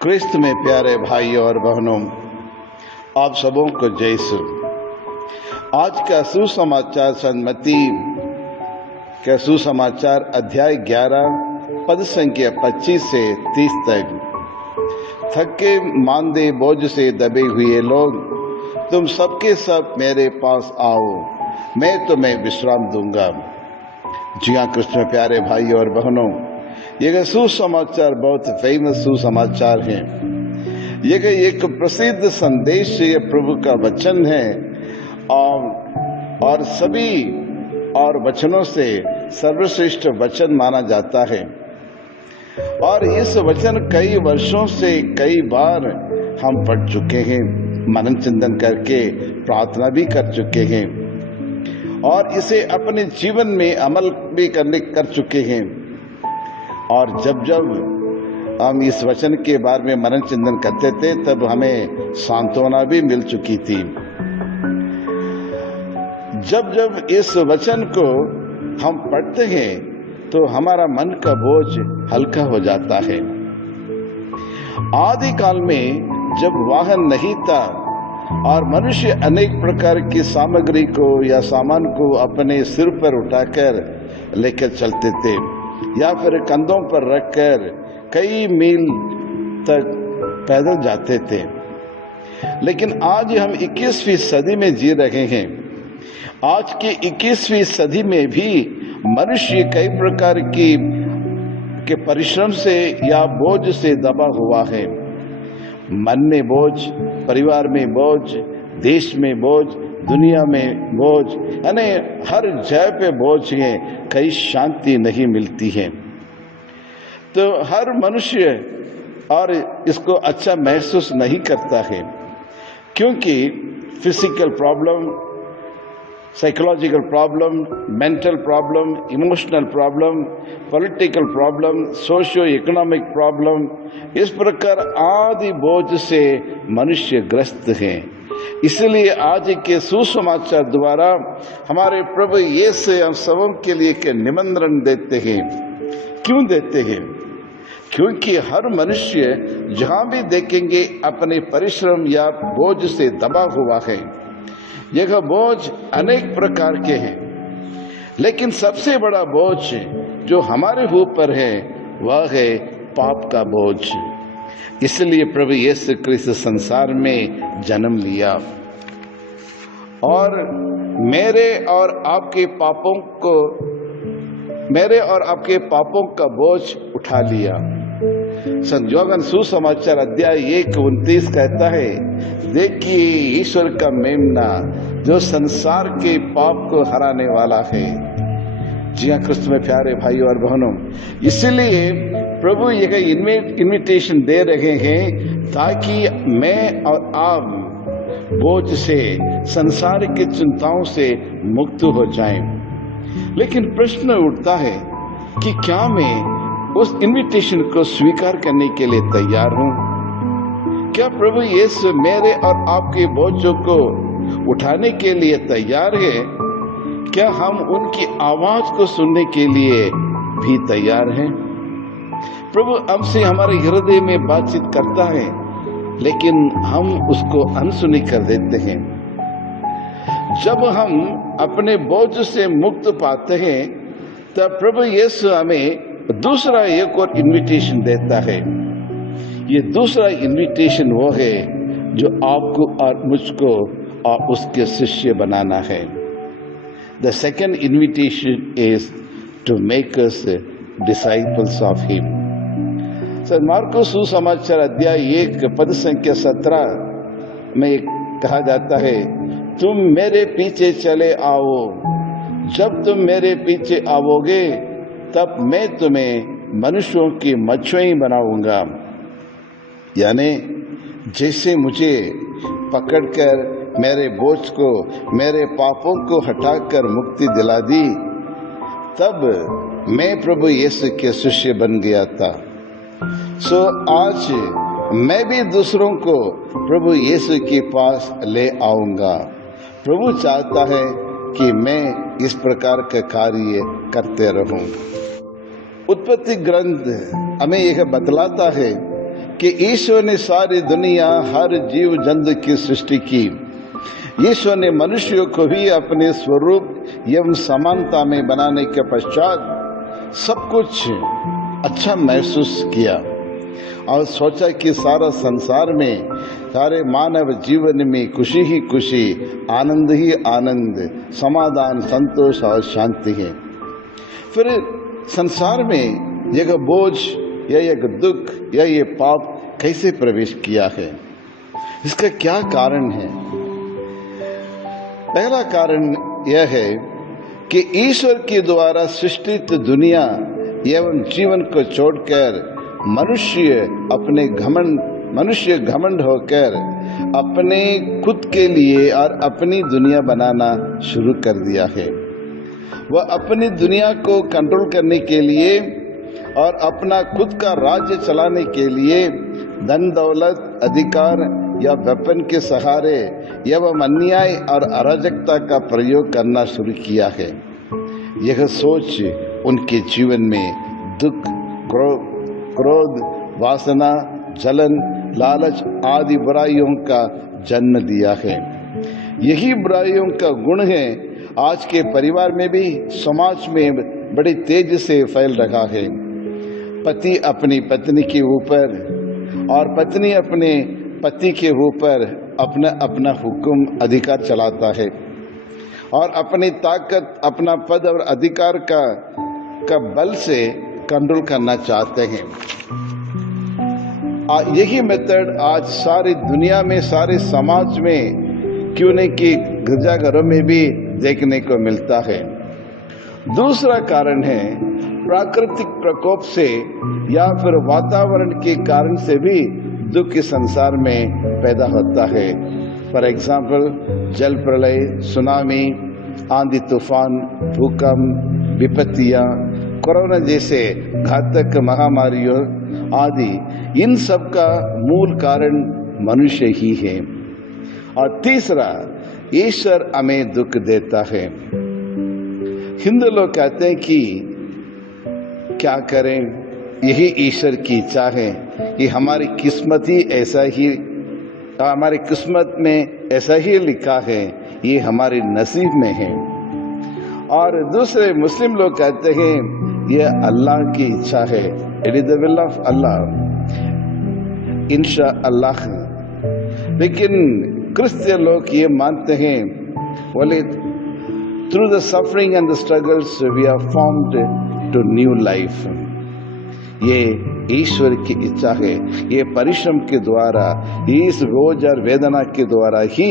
क्रिस्त में प्यारे भाइयों और बहनों, आप सबों को जय यीशु। आज का सुसमाचार सन्मति का सुसमाचार अध्याय 11 पद संख्या 25 से 30 तक। थके मांदे बोझ से दबे हुए लोग, तुम सबके सब मेरे पास आओ, मैं तुम्हें विश्राम दूंगा। जी हाँ, कृष्ण में प्यारे भाइयों और बहनों, यह सुसमाचार बहुत फेमस सुसमाचार है। यह एक प्रसिद्ध संदेश है, प्रभु का वचन है और सभी और वचनों से सर्वश्रेष्ठ वचन माना जाता है। और इस वचन कई वर्षों से कई बार हम पढ़ चुके हैं, मनन चिंतन करके प्रार्थना भी कर चुके हैं और इसे अपने जीवन में अमल भी कर चुके हैं। और जब हम इस वचन के बारे में मनन चिंतन करते थे, तब हमें सांत्वना भी मिल चुकी थी। जब इस वचन को हम पढ़ते हैं तो हमारा मन का बोझ हल्का हो जाता है। आदि काल में जब वाहन नहीं था और मनुष्य अनेक प्रकार की सामग्री को या सामान को अपने सिर पर उठाकर लेकर चलते थे या फिर कंधों पर रखकर कई मील तक पैदल जाते थे, लेकिन आज हम 21वीं सदी में जी रहे हैं। आज की 21वीं सदी में भी मनुष्य कई प्रकार के परिश्रम से या बोझ से दबा हुआ है। मन में बोझ, परिवार में बोझ, देश में बोझ, दुनिया में बोझ, यानी हर जगह पे बोझ है, कहीं शांति नहीं मिलती है। तो हर मनुष्य और इसको अच्छा महसूस नहीं करता है, क्योंकि physical problem, psychological problem, mental problem, emotional problem, political problem, socio economic problem, इस प्रकार आदि बोझ से मनुष्य ग्रस्त है। इसलिए आज के सुसमाचार द्वारा हमारे प्रभु यीशु हम सबों के लिए के निमंत्रण देते हैं। क्यों देते हैं? क्योंकि हर मनुष्य जहां भी देखेंगे अपने परिश्रम या बोझ से दबा हुआ है। यह बोझ अनेक प्रकार के हैं, लेकिन सबसे बड़ा बोझ जो हमारे ऊपर है वह है पाप का बोझ। इसलिए प्रभु यीशु क्रिस्त संसार में जन्म लिया और मेरे और आपके पापों का बोझ उठा लिया। संयोगन सुसमाचार अध्याय 1:29 कहता है, देखिए ईश्वर का मेमना जो संसार के पाप को हराने वाला है। जी हाँ, कृष्ण में प्यारे भाइयों और बहनों, इसलिए प्रभु यह इन्विटेशन दे रहे हैं ताकि मैं और आप बोझ से, संसार की चिंताओं से मुक्त हो जाएं। लेकिन प्रश्न उठता है कि क्या मैं उस इन्विटेशन को स्वीकार करने के लिए तैयार हूं? क्या प्रभु यीशु मेरे और आपके बोझों को उठाने के लिए तैयार है? क्या हम उनकी आवाज को सुनने के लिए भी तैयार हैं? प्रभु हमसे हमारे हृदय में बातचीत करता है, लेकिन हम उसको अनसुनी कर देते हैं। जब हम अपने बोझ से मुक्त पाते हैं, तब प्रभु यीशु हमें दूसरा एक और इन्विटेशन देता है। ये दूसरा इन्विटेशन वो है जो आपको और मुझको और उसके शिष्य बनाना है। The second invitation is to make us disciples of Him. Marcus सुसमाचार अध्याय 1 पद संख्या 17 में कहा जाता है, तुम मेरे पीछे चले आओ। जब तुम मेरे पीछे आओगे तब मैं तुम्हें मनुष्यों की मछुआरे बनाऊंगा। यानी जैसे मुझे पकड़कर मेरे बोझ को, मेरे पापों को हटाकर मुक्ति दिला दी, तब मैं प्रभु यीशु के शिष्य बन गया था। आज मैं भी दूसरों को प्रभु यीशु के पास ले आऊंगा। प्रभु चाहता है कि मैं इस प्रकार का कार्य करते रहूं। उत्पत्ति ग्रंथ हमें यह बतलाता है कि ईश्वर ने सारी दुनिया, हर जीव जंतु की सृष्टि की। ईश्वर ने मनुष्य को भी अपने स्वरूप एवं समानता में बनाने के पश्चात सब कुछ अच्छा महसूस किया और सोचा कि सारा संसार में, सारे मानव जीवन में खुशी ही खुशी, आनंद ही आनंद, समाधान, संतोष और शांति है। फिर संसार में यह बोझ या यह दुख या ये पाप कैसे प्रवेश किया है? इसका क्या कारण है? पहला कारण यह है कि ईश्वर के द्वारा सृष्टित दुनिया एवं जीवन को छोड़कर मनुष्य घमंड होकर अपने खुद के लिए और अपनी दुनिया बनाना शुरू कर दिया है। वह अपनी दुनिया को कंट्रोल करने के लिए और अपना खुद का राज्य चलाने के लिए धन दौलत, अधिकार या वेपन के सहारे एवं अन्याय और अराजकता का प्रयोग करना शुरू किया है। यह सोच उनके जीवन में दुख, क्रोध, वासना, जलन, लालच आदि बुराइयों का जन्म दिया है। यही बुराइयों का गुण है आज के परिवार में भी, समाज में बड़ी तेजी से फैल रहा है। पति अपनी पत्नी के ऊपर और पत्नी अपने पति के ऊपर अपना अपना हुक्म, अधिकार चलाता है और अपनी ताकत, अपना पद और अधिकार का बल से कंट्रोल करना चाहते हैं। यही मेथड आज सारी दुनिया में, सारे समाज में, क्यों नहीं कि गिरजाघरों में भी देखने को मिलता है। दूसरा कारण है प्राकृतिक प्रकोप से या फिर वातावरण के कारण से भी दुख इस संसार में पैदा होता है। फॉर एग्जाम्पल जल प्रलय, सुनामी, आंधी तूफान, भूकंप, विपत्तियां, कोरोना जैसे घातक महामारियों आदि, इन सब का मूल कारण मनुष्य ही है। और तीसरा, ईश्वर हमें दुख देता है। हिंदू लोग कहते हैं कि क्या करें, यही ईश्वर की इच्छा है कि हमारी किस्मत ही ऐसा ही, हमारी किस्मत में ऐसा ही लिखा है, ये हमारे नसीब में है। और दूसरे मुस्लिम लोग कहते हैं यह अल्लाह की इच्छा है, it is the will of Allah, इंशा अल्लाह। लेकिन क्रिश्चियन लोग ये मानते हैं, बोले through the suffering and the struggles we are formed to new life. ये ईश्वर की इच्छा है, ये परिश्रम के द्वारा, इस बोझ और वेदना के द्वारा ही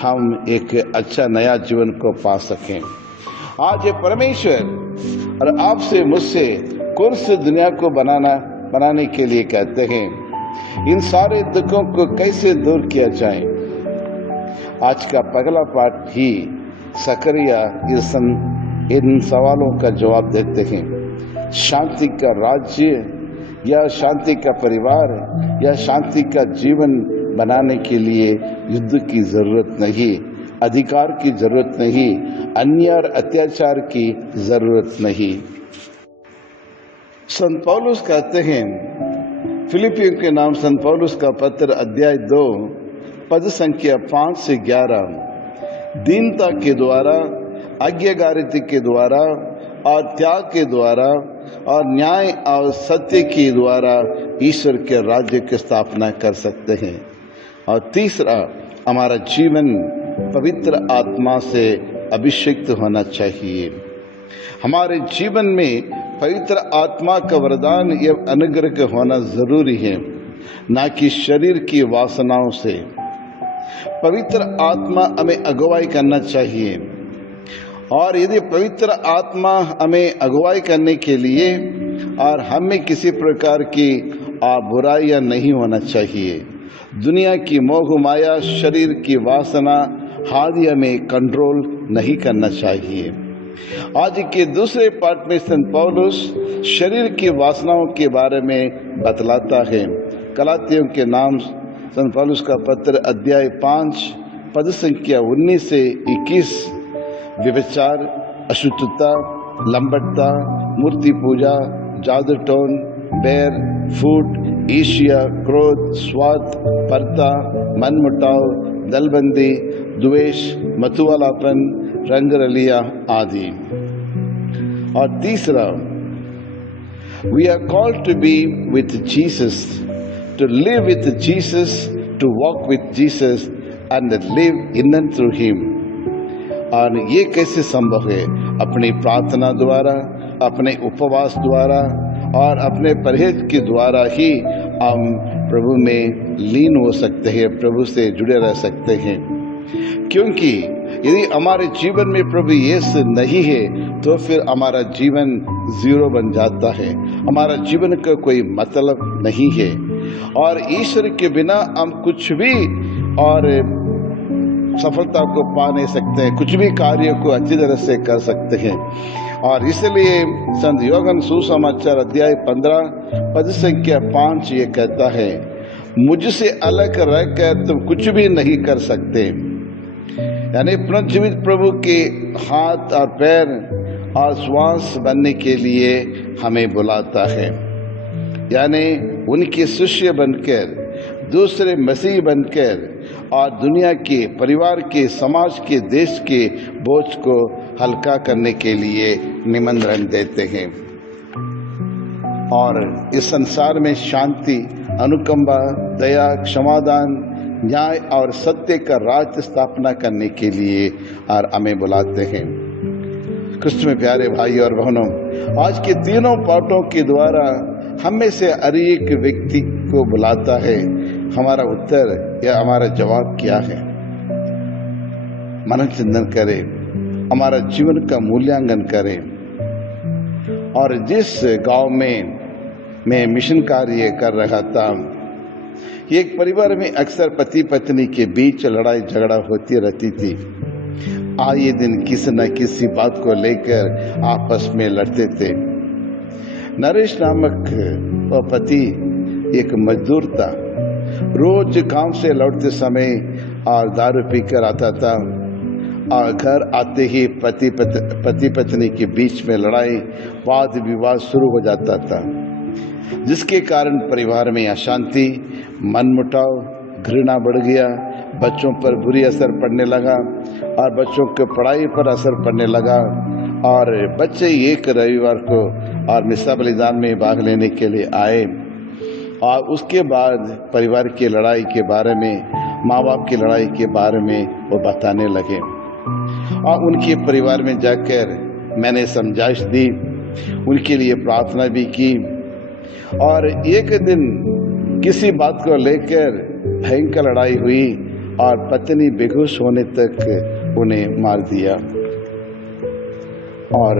हम एक अच्छा नया जीवन को पा सकें। आज ये परमेश्वर और आपसे मुझसे कुर्स दुनिया को बनाने के लिए कहते हैं, इन सारे दुखों को कैसे दूर किया जाए। आज का पहला पाठ ही सकरिया इन सवालों का जवाब देते हैं। शांति का राज्य या शांति का परिवार या शांति का जीवन बनाने के लिए युद्ध की जरूरत नहीं, अधिकार की जरूरत नहीं, अन्याय और अत्याचार की जरूरत नहीं। संत पौलुस कहते हैं, फिलिपियों के नाम संत पौलुस का पत्र अध्याय 2 पद संख्या 5 से 11, दीनता के द्वारा, आज्ञाकारिता के द्वारा और त्याग के द्वारा और न्याय और सत्य के द्वारा ईश्वर के राज्य की स्थापना कर सकते हैं। और तीसरा, हमारा जीवन पवित्र आत्मा से अभिषेक होना चाहिए। हमारे जीवन में पवित्र आत्मा का वरदान एवं अनुग्रह होना जरूरी है, न कि शरीर की वासनाओं से। पवित्र आत्मा हमें अगुवाई करना चाहिए, और यदि पवित्र आत्मा हमें अगुवाई करने के लिए और हमें किसी प्रकार की बुराइयां नहीं होना चाहिए, दुनिया की मोह माया, शरीर की वासना आदि हमें कंट्रोल नहीं करना चाहिए। आज के दूसरे पाठ में संत पौलुस शरीर की वासनाओं के बारे में बतलाता है। गलातियों के नाम संत पौलुस का पत्र अध्याय 5 पद संख्या 19 से 21, व्यभिचार, अशुद्धता, लंबटता, मूर्ति पूजा, जादू टोन, बैर, फूट, ईर्ष्या, क्रोध, स्वार्थ, परता, मनमुटाव, दलबंदी, द्वेष, मतुवालापन, रंगरलिया आदि। और तीसरा, we are called to be with Jesus, to live with Jesus, to walk with Jesus and live in and through him। और ये कैसे संभव है? अपनी प्रार्थना द्वारा, अपने उपवास द्वारा और अपने परहेज के द्वारा ही हम प्रभु में लीन हो सकते हैं, प्रभु से जुड़े रह सकते हैं। क्योंकि यदि हमारे जीवन में प्रभु यीशु नहीं है तो फिर हमारा जीवन जीरो बन जाता है, हमारा जीवन का कोई मतलब नहीं है। और ईश्वर के बिना हम कुछ भी और सफलता को पा नहीं सकते हैं, कुछ भी कार्य को अच्छी तरह से कर सकते हैं। और इसलिए संत योहन्न सुसमाचार अध्याय 15 पद संख्या 5 ये कहता है, मुझसे अलग रहकर तुम कुछ भी नहीं कर सकते। यानी पुनर्जीवित प्रभु के हाथ और पैर और श्वास बनने के लिए हमें बुलाता है। यानी उनके शिष्य बनकर, दूसरे मसीह बनकर और दुनिया के, परिवार के, समाज के, देश के बोझ को हल्का करने के लिए निमंत्रण देते हैं और इस संसार में शांति, अनुकंपा, दया, क्षमादान, न्याय और सत्य का राज स्थापना करने के लिए और हमें बुलाते हैं। कृष्ण में प्यारे भाई और बहनों, आज के तीनों पाठों के द्वारा हम में से हर एक व्यक्ति को बुलाता है। हमारा उत्तर या हमारा जवाब क्या है? मनन चिंतन करें, हमारा जीवन का मूल्यांकन करें। और जिस गांव में मैं मिशन कार्य कर रहा था, एक परिवार में अक्सर पति पत्नी के बीच लड़ाई झगड़ा होती रहती थी। आए दिन किसी न किसी बात को लेकर आपस में लड़ते थे। नरेश नामक वह पति एक मजदूर था। रोज काम से लौटते समय और दारू पीकर आता था और घर आते ही पति पत्नी के बीच में लड़ाई, वाद विवाद शुरू हो जाता था, जिसके कारण परिवार में अशांति, मनमुटाव, घृणा बढ़ गया। बच्चों पर बुरी असर पड़ने लगा और बच्चों के पढ़ाई पर असर पड़ने लगा। और बच्चे एक रविवार को और मिसा बलिदान में भाग लेने के लिए आए और उसके बाद परिवार की लड़ाई के बारे में, माँ बाप की लड़ाई के बारे में वो बताने लगे। और उनके परिवार में जाकर मैंने समझाइश दी, उनके लिए प्रार्थना भी की। और एक दिन किसी बात को लेकर भयंकर लड़ाई हुई और पत्नी बेहोश होने तक उन्हें मार दिया और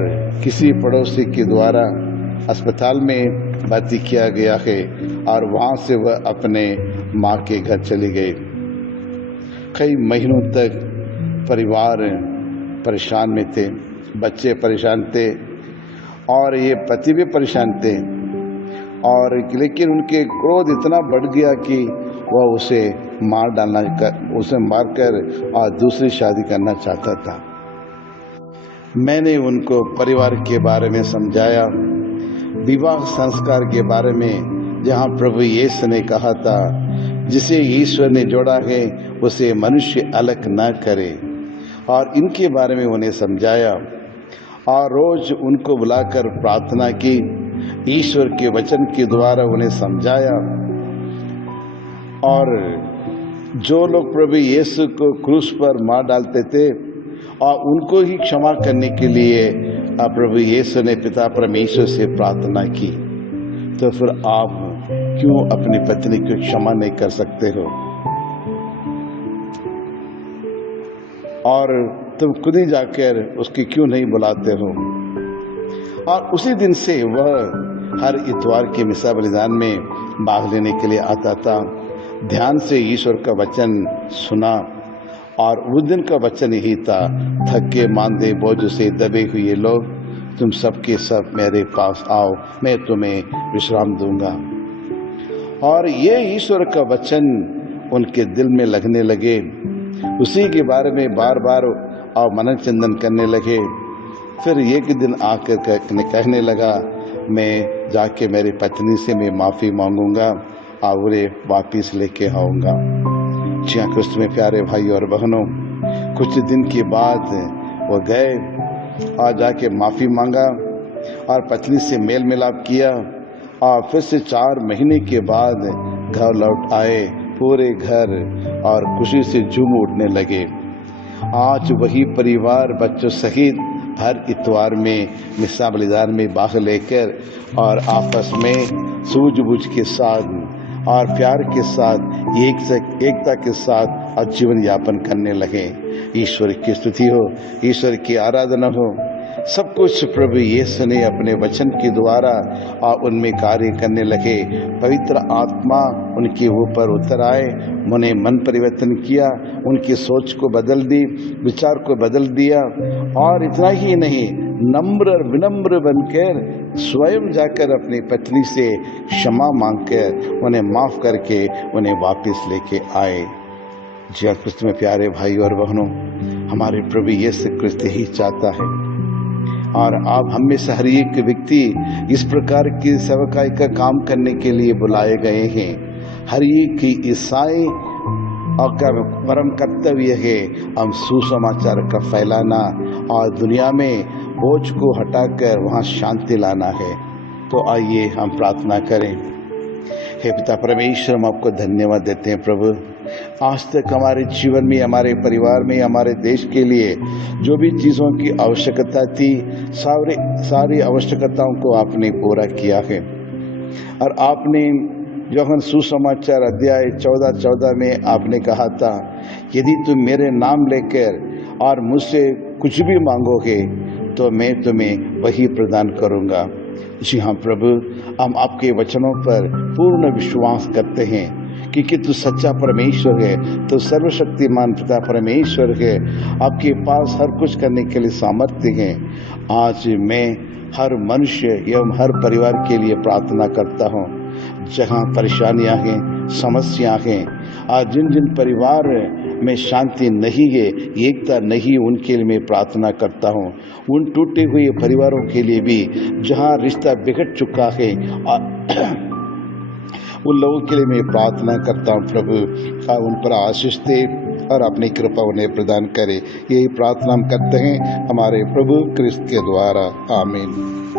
किसी पड़ोसी के द्वारा अस्पताल में भर्ती किया गया है और वहां से वह अपने मां के घर चली गई। कई महीनों तक परिवार परेशान में थे, बच्चे परेशान थे और ये पति भी परेशान थे। और लेकिन उनके क्रोध इतना बढ़ गया कि वह उसे उसे मारकर और दूसरी शादी करना चाहता था। मैंने उनको परिवार के बारे में समझाया, विवाह संस्कार के बारे में, जहाँ प्रभु यीशु ने कहा था, जिसे ईश्वर ने जोड़ा है उसे मनुष्य अलग न करे, और इनके बारे में उन्हें समझाया। और रोज उनको बुलाकर प्रार्थना की, ईश्वर के वचन के द्वारा उन्हें समझाया। और जो लोग प्रभु यीशु को क्रूस पर मार डालते थे और उनको ही क्षमा करने के लिए प्रभु यीशु ने पिता परमेश्वर से प्रार्थना की, तो फिर आप क्यों अपनी पत्नी को क्षमा नहीं कर सकते हो? और तुम खुद ही जाकर उसकी क्यों नहीं बुलाते हो? और उसी दिन से वह हर इतवार के मिसा बलिदान में भाग लेने के लिए आता था, ध्यान से ईश्वर का वचन सुना। और उस दिन का वचन यही था, थके मांदे बोझ से दबे हुए लोग, तुम सबके सब मेरे पास आओ, मैं तुम्हें विश्राम दूंगा। और ये ईश्वर का वचन उनके दिल में लगने लगे, उसी के बारे में बार बार और मनन चिंतन करने लगे। फिर एक दिन आकर कहने लगा, मैं जाके मेरी पत्नी से मैं माफ़ी मांगूंगा आवरे वापिस लेके आऊँगा। जी हाँ क्रिस्त में प्यारे भाई और बहनों, कुछ दिन के बाद वो गए और जाके माफ़ी मांगा और पत्नी से मेल मिलाप किया और फिर से 4 महीने के बाद घर लौट आए। पूरे घर और खुशी से झूम उठने लगे। आज वही परिवार बच्चों सहित हर इतवार में मिस्सा बलिदान में भाग लेकर और आपस में सूझबूझ के साथ और प्यार के साथ एकता के साथ और जीवन यापन करने लगे। ईश्वर की स्तुति हो, ईश्वर की आराधना हो। सब कुछ प्रभु यीशु ने अपने वचन के द्वारा और उनमें कार्य करने लगे। पवित्र आत्मा उनके ऊपर उतर आए, उन्हें मन परिवर्तन किया, उनकी सोच को बदल दी, विचार को बदल दिया। और इतना ही नहीं, नम्र और विनम्र बनकर स्वयं जाकर अपनी पत्नी से क्षमा मांगकर उन्हें माफ करके उन्हें वापस लेके आए। जी क्रिस्त में प्यारे भाई और बहनों, हमारे प्रभु यीशु क्रिस्त ही चाहता है और आप हम में से हर एक व्यक्ति इस प्रकार की सेवकाई का काम करने के लिए बुलाए गए हैं। हर एक ईसाई और का परम कर्तव्य है हम सुसमाचार का फैलाना और दुनिया में बोझ को हटाकर वहाँ शांति लाना है। तो आइए हम प्रार्थना करें। हे पिता परमेश्वर, हम आपको धन्यवाद देते हैं प्रभु। आज तक हमारे जीवन में, हमारे परिवार में, हमारे देश के लिए जो भी चीज़ों की आवश्यकता थी, सारी आवश्यकताओं को आपने पूरा किया है। और आपने यूहन्ना सुसमाचार अध्याय 14:14 में आपने कहा था, यदि तुम मेरे नाम लेकर और मुझसे कुछ भी मांगोगे तो मैं तुम्हें वही प्रदान करूँगा। जी हाँ प्रभु, हम आपके वचनों पर पूर्ण विश्वास करते हैं क्योंकि तू सच्चा परमेश्वर है, तो सर्वशक्तिमान पिता परमेश्वर है। आपके पास हर कुछ करने के लिए सामर्थ्य है। आज मैं हर मनुष्य एवं हर परिवार के लिए प्रार्थना करता हूँ जहाँ परेशानियाँ हैं, समस्या हैं, आज जिन जिन परिवार में शांति नहीं है, एकता नहीं, उनके लिए मैं प्रार्थना करता हूँ। उन टूटे हुए परिवारों के लिए भी जहाँ रिश्ता बिगड़ चुका है उन लोगों के लिए मैं प्रार्थना करता हूँ प्रभु, आप उन पर आशीष दे और अपनी कृपा उन्हें प्रदान करे। यही प्रार्थना हम करते हैं हमारे प्रभु क्रिस्त के द्वारा, आमीन।